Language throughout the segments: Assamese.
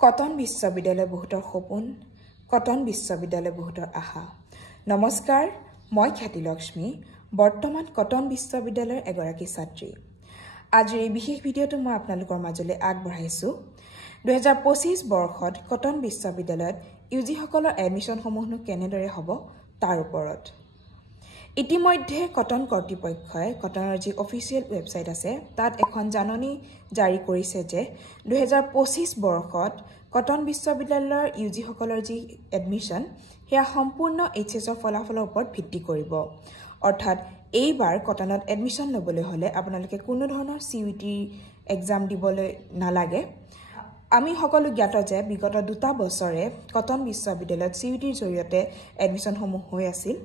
কটন বিশ্ববিদ্যালয় বহুতৰ সপোন, কটন বিশ্ববিদ্যালয় বহুতৰ আশা। নমস্কাৰ, মই খ্যাতি লক্ষ্মী, বৰ্তমান কটন বিশ্ববিদ্যালয়ৰ এগৰাকী ছাত্ৰী। আজিৰ এই বিশেষ ভিডিঅ'টো মই আপোনালোকৰ মাজলৈ আগবঢ়াইছো 2025 বৰ্ষত কটন বিশ্ববিদ্যালয়ত ইউজি সকলৰ এডমিশনসমূহনো কেনেদৰে হ'ব তাৰ ওপৰত। ইতিমধ্যে কটন কৰ্তৃপক্ষই কটনৰ যি অফিচিয়েল ৱেবছাইট আছে তাত এখন জাননী জাৰি কৰিছে যে 2025 বৰ্ষত কটন বিশ্ববিদ্যালয়ৰ ইউজি সকলৰ যি এডমিশন সেয়া সম্পূৰ্ণ এইচএছৰ ফলাফলৰ ওপৰত ভিত্তি কৰিব। অৰ্থাৎ এইবাৰ কটনত এডমিশন ল'বলৈ হ'লে আপোনালোকে কোনো ধৰণৰ CUET এক্সাম দিবলৈ নালাগে। আমি সকলো জ্ঞাত যে বিগত 2 বছৰে কটন বিশ্ববিদ্যালয়ত CUETৰ জৰিয়তে এডমিশনসমূহ হৈ আছিল।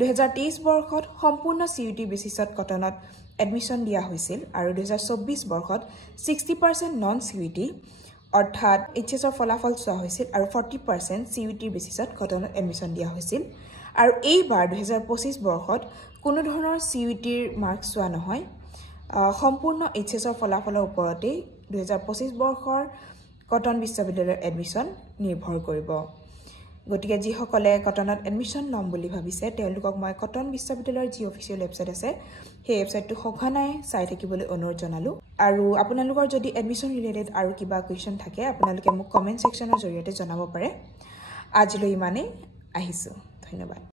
2023 বৰ্ষত সম্পূৰ্ণ CUET বেচিছত কটনত এডমিশন দিয়া হৈছিল আৰু 2024 বৰ্ষত 60% নন CUET অৰ্থাৎ এইচএছৰ ফলাফল চোৱা হৈছিল আৰু 40% CUET বেচিছত কটনত এডমিশন দিয়া হৈছিল। আৰু এইবাৰ 2025 বৰ্ষত কোনো ধৰণৰ CUETৰ মাৰ্কছ চোৱা নহয়, সম্পূৰ্ণ এইচএছৰ ফলাফলৰ ওপৰতেই 2025 বৰ্ষৰ কটন বিশ্ববিদ্যালয়ৰ এডমিশন নিৰ্ভৰ কৰিব। গতিকে যিসকলে কটনত এডমিশন ল'ম বুলি ভাবিছে তেওঁলোকক মই কটন বিশ্ববিদ্যালয়ৰ যি অফিচিয়েল ৱেবছাইট আছে সেই ৱেবছাইটটো সঘনাই চাই থাকিবলৈ অনুৰোধ জনালো। আৰু আপোনালোকৰ যদি এডমিশন ৰিলেটেড আৰু কিবা কুৱেশ্যন থাকে আপোনালোকে মোক কমেণ্ট ছেকশ্যনৰ জৰিয়তে জনাব পাৰে। আজিলৈ ইমানেই, আহিছোঁ। ধন্যবাদ।